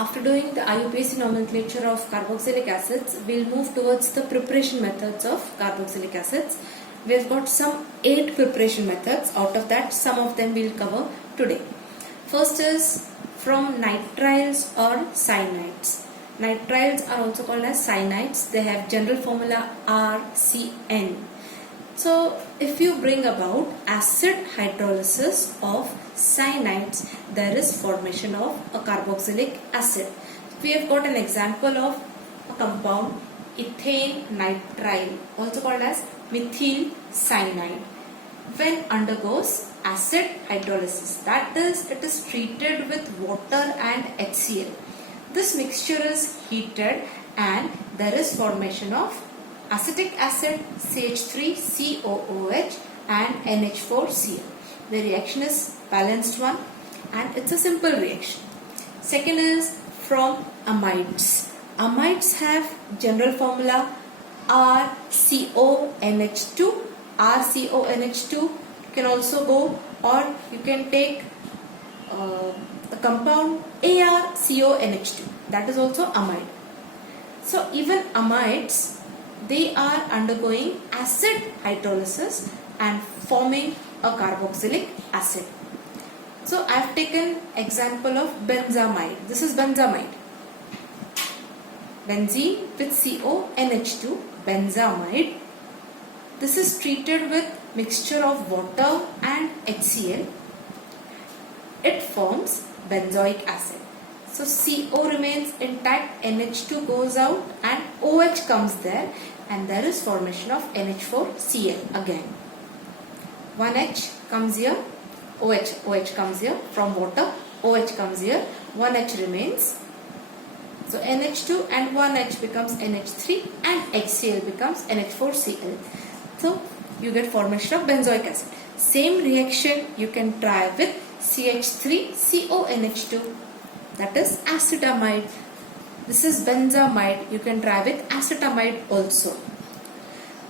After doing the IUPAC nomenclature of carboxylic acids, we'll move towards the preparation methods of carboxylic acids. We've got some 8 preparation methods. Out of that, some of them we'll cover today. First is from nitriles or cyanides. Nitriles are also called as cyanides. They have general formula RCN. So, if you bring about acid hydrolysis of cyanides, there is formation of a carboxylic acid. We have got an example of a compound ethane nitrile, also called as methyl cyanide. When undergoes acid hydrolysis, that is, it is treated with water and HCl. This mixture is heated and there is formation of acetic acid, CH3COOH and NH4Cl. The reaction is balanced one and it's a simple reaction. Second is from amides. Amides have general formula RCONH2. RCONH2 you can also go, or you can take the compound ArCONH2. That is also amide. So even amides, they are undergoing acid hydrolysis and forming a carboxylic acid. So I have taken example of benzamide. This is benzamide. Benzene with CONH2, benzamide. This is treated with mixture of water and HCl. It forms benzoic acid. So CO remains intact, NH2 goes out and OH comes there and there is formation of NH4Cl again. 1H comes here, OH comes here from water, OH comes here, 1H remains. So NH2 and 1H becomes NH3 and HCl becomes NH4Cl. So you get formation of benzoic acid. Same reaction you can try with CH3CONH2, that is acetamide. This is benzamide. You can try with acetamide also.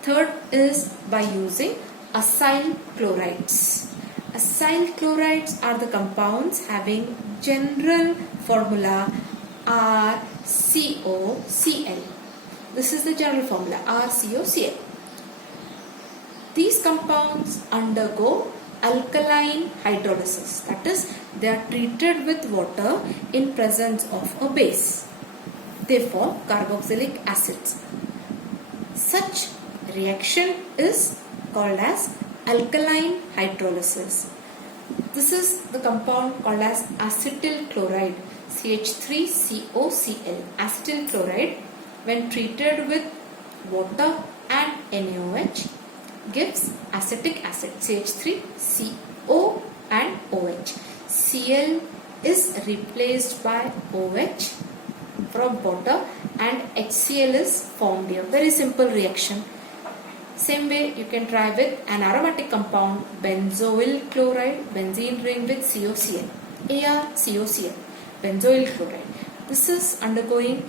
Third is by using acyl chlorides. Acyl chlorides are the compounds having general formula RCOCl. This is the general formula RCOCl. These compounds undergo alkaline hydrolysis, that is, they are treated with water in presence of a base. They form carboxylic acids. Such reaction is called as alkaline hydrolysis. This is the compound called as acetyl chloride, CH3COCl. Acetyl chloride, when treated with water and NaOH, gives acetic acid, CH3CO and OH. Cl is replaced by OH from water and HCl is formed here. Very simple reaction. Same way you can try with an aromatic compound benzoyl chloride, benzene ring with COCl, ArCOCl, benzoyl chloride. This is undergoing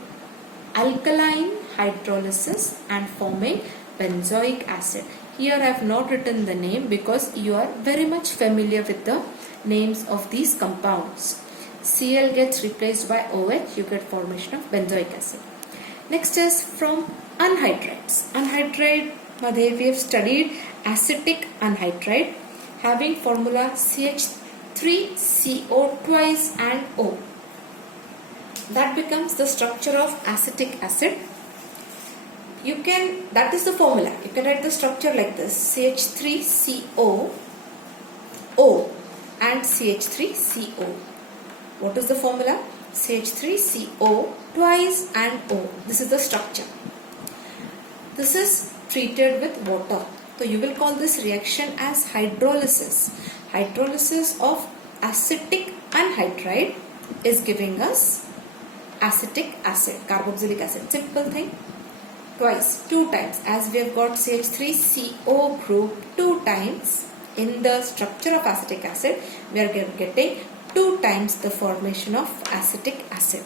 alkaline hydrolysis and forming benzoic acid. Here I have not written the name because you are very much familiar with the names of these compounds. Cl gets replaced by OH, you get formation of benzoic acid. Next is from anhydrides. Anhydride madhe we have studied acetic anhydride having formula CH3CO twice and O. That becomes the structure of acetic acid. That is the formula. You can write the structure like this: CH3CO O and CH3CO. What is the formula? CH3CO twice and O. This is the structure. This is treated with water. So you will call this reaction as hydrolysis. Hydrolysis of acetic anhydride is giving us acetic acid, carboxylic acid. Simple thing. Twice, 2 times, as we have got CH3CO group 2 times in the structure of acetic acid, we are getting 2 times the formation of acetic acid.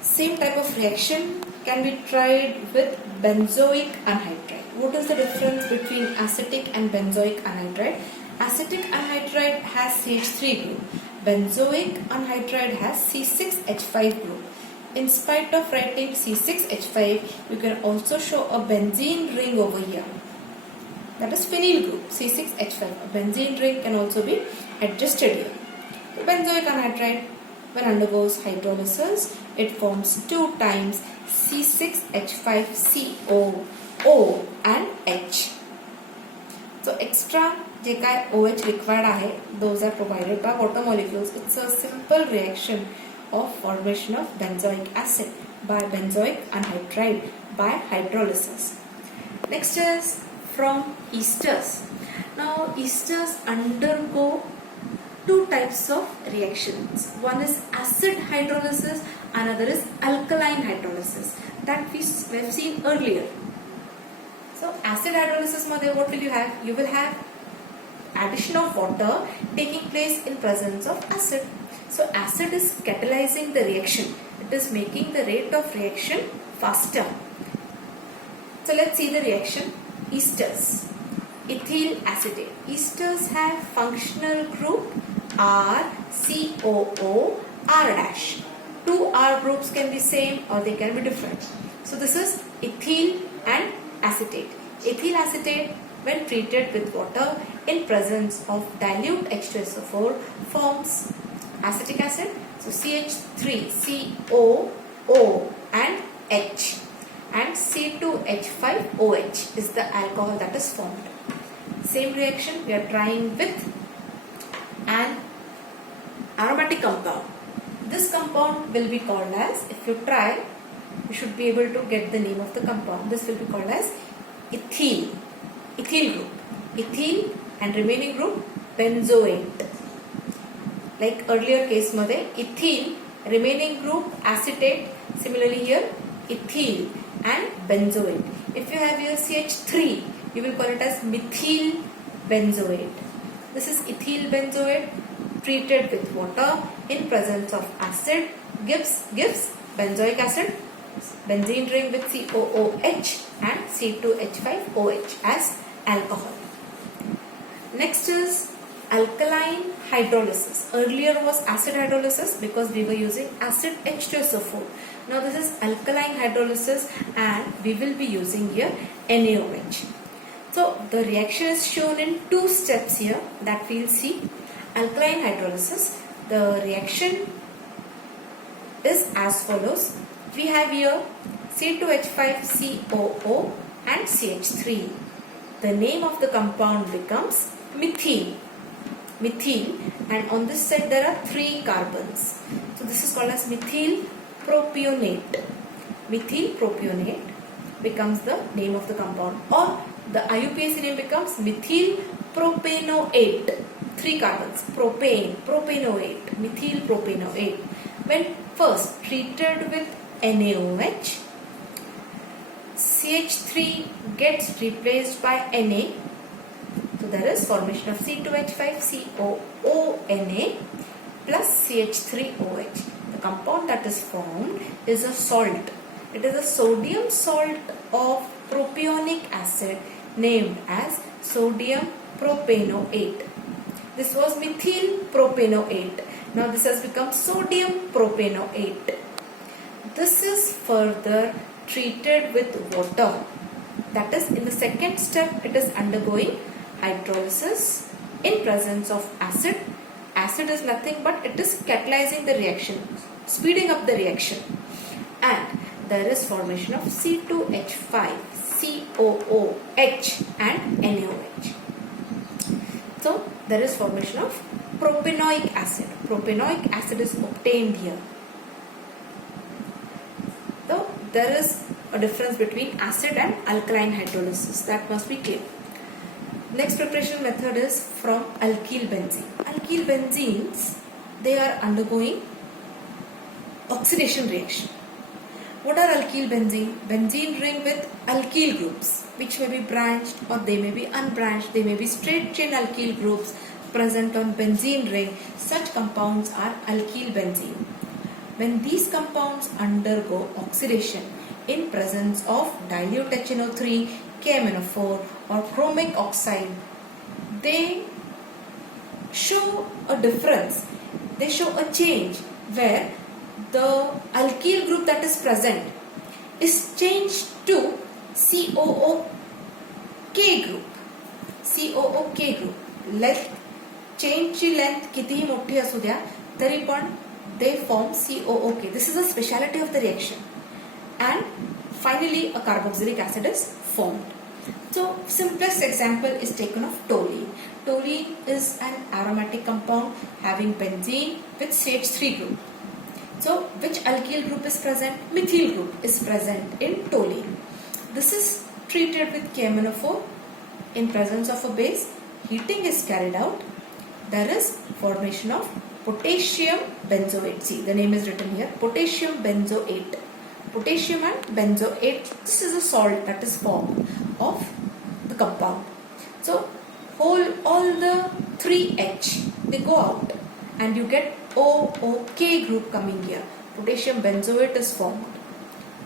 Same type of reaction can be tried with benzoic anhydride. What is the difference between acetic and benzoic anhydride? Acetic anhydride has CH3 group. benzoic anhydride has C6H5 group. In spite of writing C6H5, you can also show a benzene ring over here. That is phenyl group, C6H5. A benzene ring can also be adjusted here. The benzoic anhydride, when undergoes hydrolysis, it forms 2 times C6H5CO, O and H. So extra जे काय OH required आहे, those are provided by water molecules. It's a simple reaction of formation of benzoic acid by benzoic anhydride by hydrolysis. Next is from esters. Now esters undergo 2 types of reactions. One is acid hydrolysis, another is alkaline hydrolysis that we have seen earlier. So acid hydrolysis मध्ये what will you have? You will have addition of water taking place in presence of acid. So acid is catalyzing the reaction. It is making the rate of reaction faster. So let's see the reaction. Esters. Ethyl acetate. Esters have functional group RCOO R'. 2 R groups can be same or they can be different. So this is ethyl and acetate. Ethyl acetate, when treated with water in presence of dilute H2SO4, forms acetic acid. So CH3CO, O and H, and C2H5OH is the alcohol that is formed. Same reaction we are trying with an aromatic compound. This compound will be called as, if you try, you should be able to get the name of the compound. This will be called as ethyl. Ethyl group. Ethyl and remaining group benzoate. Like earlier case madhe, ethyl, remaining group acetate. Similarly here, ethyl and benzoate. If you have here CH3, you will call it as methyl benzoate. This is ethyl benzoate treated with water in presence of acid gives benzoic acid, benzene ring with COOH and C2H5OH as alcohol. Next is alkaline hydrolysis. Earlier was acid hydrolysis because we were using acid H2SO4. Now this is alkaline hydrolysis and we will be using here NaOH. So the reaction is shown in 2 steps here that we will see. Alkaline hydrolysis, the reaction is as follows. We have here C2H5COO and CH3. The name of the compound becomes methyl. Methyl, and on this side there are 3 carbons. So this is called as methyl propionate. Methyl propionate becomes the name of the compound, or the IUPAC name becomes methyl propanoate. 3 carbons, propane, propanoate, methyl propanoate. When first treated with NaOH, CH3 gets replaced by Na. So there is formation of C2H5COONA plus CH3OH. The compound that is formed is a salt. It is a sodium salt of propionic acid named as sodium propanoate. This was methyl propanoate. Now this has become sodium propanoate. This is further treated with water. That is, in the second step, it is undergoing hydrolysis in presence of acid. Acid is nothing but it is catalyzing the reaction, speeding up the reaction. And there is formation of C2H5COOH and NaOH. So there is formation of propanoic acid. Propanoic acid is obtained here. So there is a difference between acid and alkaline hydrolysis. That must be clear. Next preparation method is from alkyl benzene. Alkyl benzenes, they are undergoing oxidation reaction. What are alkyl benzene? Benzene ring with alkyl groups, which may be branched or they may be unbranched. They may be straight chain alkyl groups present on benzene ring. Such compounds are alkyl benzene. When these compounds undergo oxidation in presence of dilute HNO3, KMNO4 or chromic oxide, they show a difference they show a change where the alkyl group that is present is changed to COOK group. COOK group. Length, change ची length कितीही मोठी असू द्या तरी पण they form COOK. This is a speciality of the reaction. And finally a carboxylic acid is formed. So simplest example is taken of toluene. Toluene is an aromatic compound having benzene with CH3 group. So which alkyl group is present? Methyl group is present in toluene. This is treated with KMnO4 in presence of a base. Heating is carried out. There is formation of potassium benzoate. See, the name is written here, potassium benzoate. Potassium and benzoate, this is a salt that is formed of the compound. So all the 3H, they go out and you get OOK group coming here. Potassium benzoate is formed.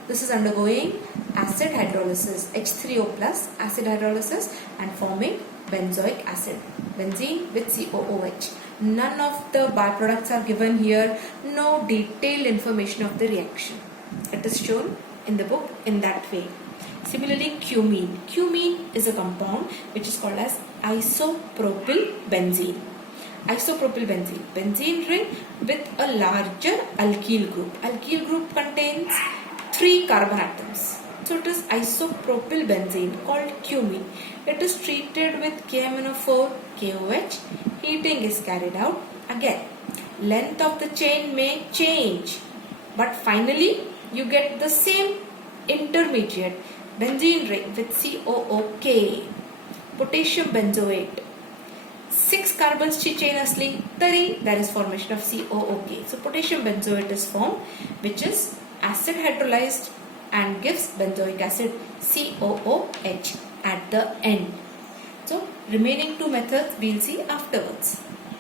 This is undergoing acid hydrolysis, H3O plus acid hydrolysis and forming benzoic acid, benzene with COOH. None of the byproducts are given here, no detailed information of the reaction. It is shown in the book in that way. Similarly, cumene. Cumene is a compound which is called as isopropyl benzene. Isopropyl benzene. Benzene ring with a larger alkyl group. Alkyl group contains 3 carbon atoms. So it is isopropyl benzene called cumene. It is treated with KMnO4 KOH. Heating is carried out. Again, length of the chain may change, but finally you get the same intermediate benzene ring with COOK. Potassium benzoate. 6 carbons ची chain असली तरी there is formation of COOK. So potassium benzoate is formed, which is acid hydrolyzed and gives benzoic acid COOH at the end. So remaining 2 methods we'll see afterwards.